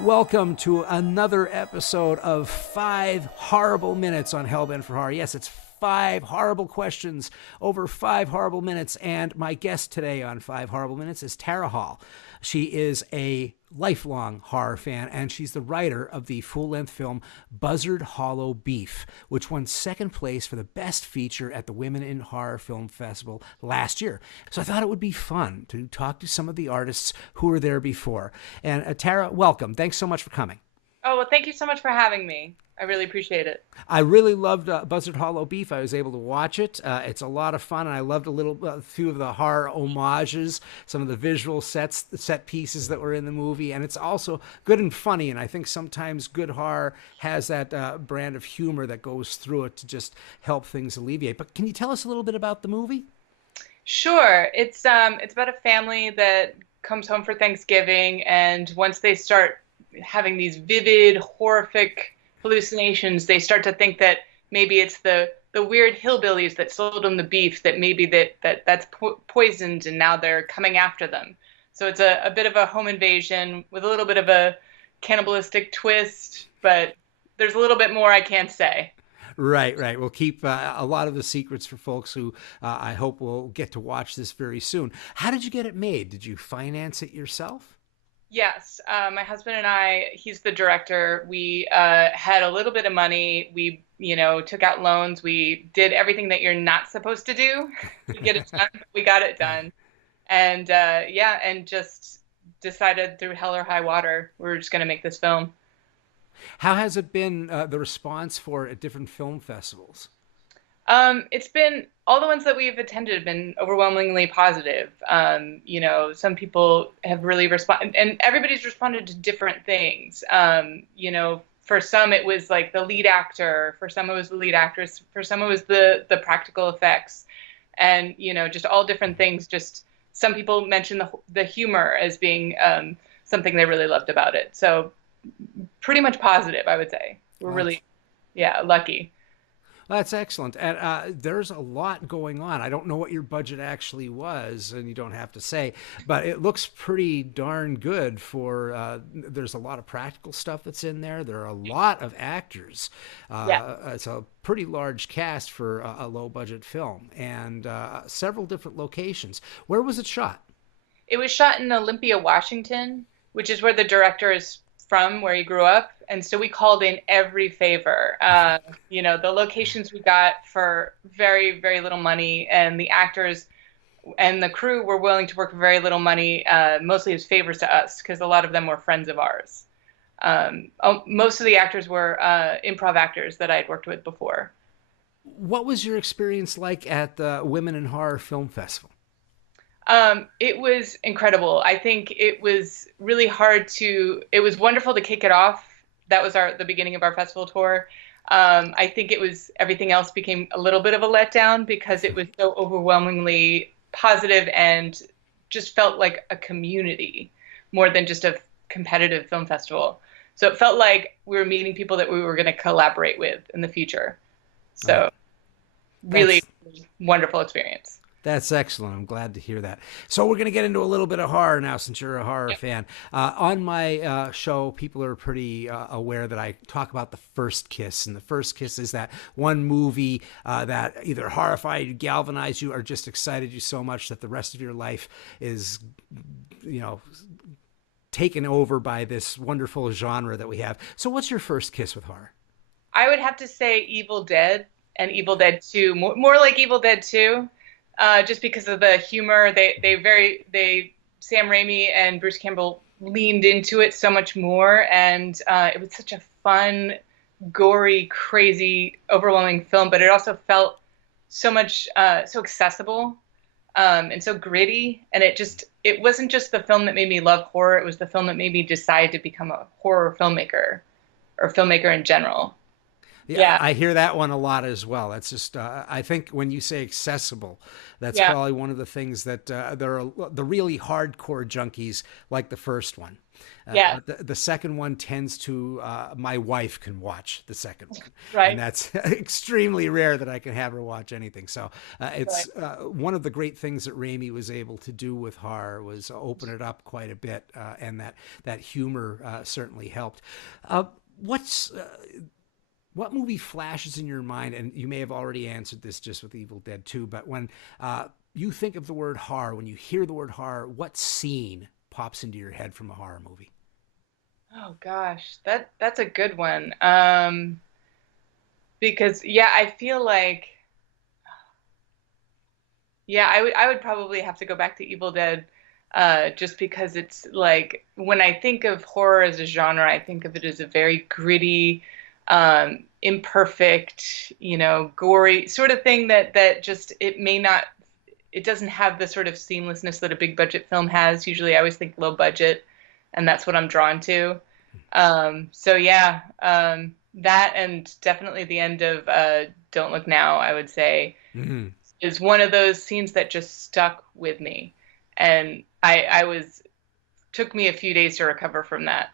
Welcome to another episode of 5 Horrible Minutes on Hellbent for Horror. Yes, it's 5 horrible questions over 5 horrible minutes. And my guest today on 5 Horrible Minutes is Tara Hall. She is a lifelong horror fan, and she's the writer of the full-length film Buzzard Hollow Beef, which won second place for the best feature at the Women in Horror Film Festival last year. So I thought it would be fun to talk to some of the artists who were there before. And Tara, welcome. Thanks so much for coming. Oh, well, thank you so much for having me. I really appreciate it. I really loved Buzzard Hollow Beef. I was able to watch it. It's a lot of fun, and I loved a few of the horror homages, some of the visual set pieces that were in the movie, and it's also good and funny, and I think sometimes good horror has that brand of humor that goes through it to just help things alleviate. But can you tell us a little bit about the movie? Sure. It's about a family that comes home for Thanksgiving, and once they start having these vivid, horrific hallucinations, they start to think that maybe it's the weird hillbillies that sold them the beef, that maybe that's poisoned, and now they're coming after them. So it's a bit of a home invasion with a little bit of a cannibalistic twist, but there's a little bit more I can't say. Right. We'll keep a lot of the secrets for folks who I hope will get to watch this very soon. How did you get it made? Did you finance it yourself? Yes, my husband and I, he's the director. We had a little bit of money. We, took out loans. We did everything that you're not supposed to do to get it done. We got it done. And and just decided through hell or high water, we were just going to make this film. How has it been, the response for at different film festivals? It's been, all the ones that we've attended have been overwhelmingly positive. Some people have really responded, and everybody's responded to different things. For some it was like the lead actor, for some it was the lead actress, for some it was the practical effects, and, just all different things. Just some people mentioned the humor as being something they really loved about it. So pretty much positive, I would say. We're really, lucky. That's excellent. And there's a lot going on. I don't know what your budget actually was, and you don't have to say, but it looks pretty darn good for, there's a lot of practical stuff that's in there. There are a lot of actors. It's a pretty large cast for a low budget film, and several different locations. Where was it shot? It was shot in Olympia, Washington, which is where the director is from, where he grew up. And so we called in every favor. The locations we got for very, very little money, and the actors and the crew were willing to work for very little money, mostly as favors to us, because a lot of them were friends of ours. Most of the actors were improv actors that I had worked with before. What was your experience like at the Women in Horror Film Festival? It was incredible. I think it was really it was wonderful to kick it off. That was the beginning of our festival tour. I think everything else became a little bit of a letdown because it was so overwhelmingly positive and just felt like a community more than just a competitive film festival. So it felt like we were meeting people that we were going to collaborate with in the future. So really wonderful experience. That's excellent. I'm glad to hear that. So we're going to get into a little bit of horror now, since you're a horror fan. On my show, people are pretty aware that I talk about The First Kiss. And The First Kiss is that one movie that either horrified you, galvanized you, or just excited you so much that the rest of your life is, taken over by this wonderful genre that we have. So what's your first kiss with horror? I would have to say Evil Dead and Evil Dead 2, more like Evil Dead 2. Just because of the humor, Sam Raimi and Bruce Campbell leaned into it so much more, and it was such a fun, gory, crazy, overwhelming film. But it also felt so accessible and so gritty. And it wasn't just the film that made me love horror; it was the film that made me decide to become a horror filmmaker, or filmmaker in general. Yeah, I hear that one a lot as well. That's just, I think when you say accessible, that's probably one of the things that there are the really hardcore junkies like the first one. The second one tends to, my wife can watch the second one. Right. And that's extremely rare that I can have her watch anything. So it's one of the great things that Raimi was able to do with horror was open it up quite a bit. And that humor certainly helped. What movie flashes in your mind? And you may have already answered this just with Evil Dead 2, but when you think of the word horror, when you hear the word horror, what scene pops into your head from a horror movie? Oh gosh, that's a good one. Because I feel like I would probably have to go back to Evil Dead, just because it's like when I think of horror as a genre, I think of it as a very gritty, imperfect, gory sort of thing that just it doesn't have the sort of seamlessness that a big budget film has. Usually, I always think low budget, and that's what I'm drawn to. That and definitely the end of Don't Look Now, I would say, is one of those scenes that just stuck with me, and took me a few days to recover from that.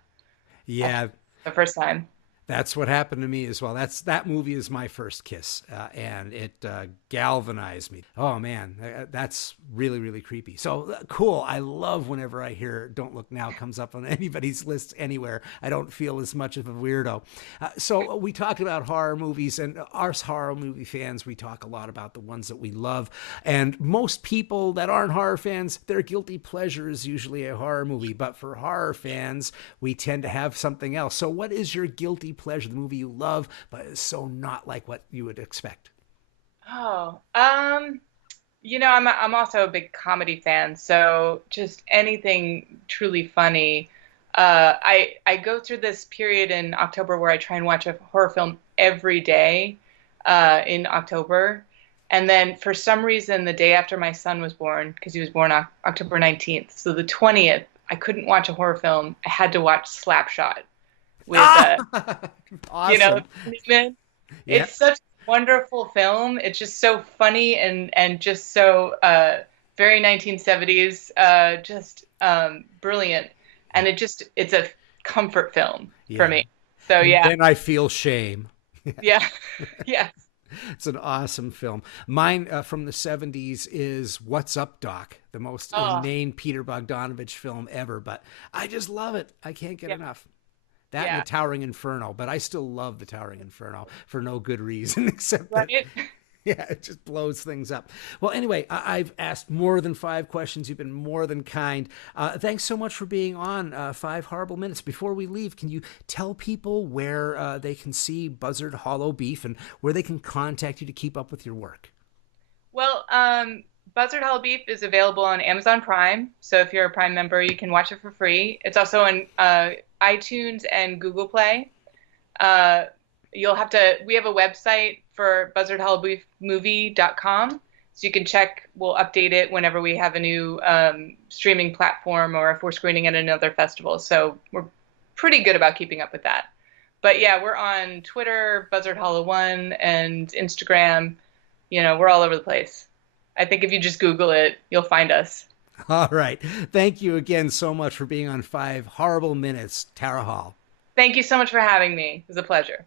Yeah, the first time. That's what happened to me as well. That movie is my first kiss, and it galvanized me. Oh man, that's really, really creepy. So cool. I love whenever I hear "Don't Look Now" comes up on anybody's list anywhere. I don't feel as much of a weirdo. So we talked about horror movies, and us horror movie fans, we talk a lot about the ones that we love. And most people that aren't horror fans, their guilty pleasure is usually a horror movie. But for horror fans, we tend to have something else. So what is your guilty pleasure, the movie you love but is so not like what you would expect? I'm also a big comedy fan, so just anything truly funny. I go through this period in October where I try and watch a horror film every day in October, and then for some reason the day after my son was born, because he was born October 19th, so the 20th, I couldn't watch a horror film. I had to watch Slapshot with awesome. Newman. It's such a wonderful film. It's just so funny and just so very 1970s, just brilliant. And it's a comfort film for me. So then I feel shame. Yeah. It's an awesome film. Mine from the 70s is What's Up, Doc, the most inane Peter Bogdanovich film ever, but I just love it. I can't get enough. That and the Towering Inferno, but I still love the Towering Inferno for no good reason except that, it just blows things up. Well, anyway, I've asked more than 5 questions. You've been more than kind. Thanks so much for being on 5 Horrible Minutes. Before we leave, can you tell people where they can see Buzzard Hollow Beef and where they can contact you to keep up with your work? Well, Buzzard Hollow Beef is available on Amazon Prime. So if you're a Prime member, you can watch it for free. It's also on iTunes and Google Play. We have a website for buzzardhollowbeefmovie.com. So you can check, we'll update it whenever we have a new streaming platform or if we're screening at another festival. So we're pretty good about keeping up with that. But we're on Twitter, Buzzard Hollow 1, and Instagram. We're all over the place. I think if you just Google it, you'll find us. All right. Thank you again so much for being on 5 Horrible Minutes, Tara Hall. Thank you so much for having me. It was a pleasure.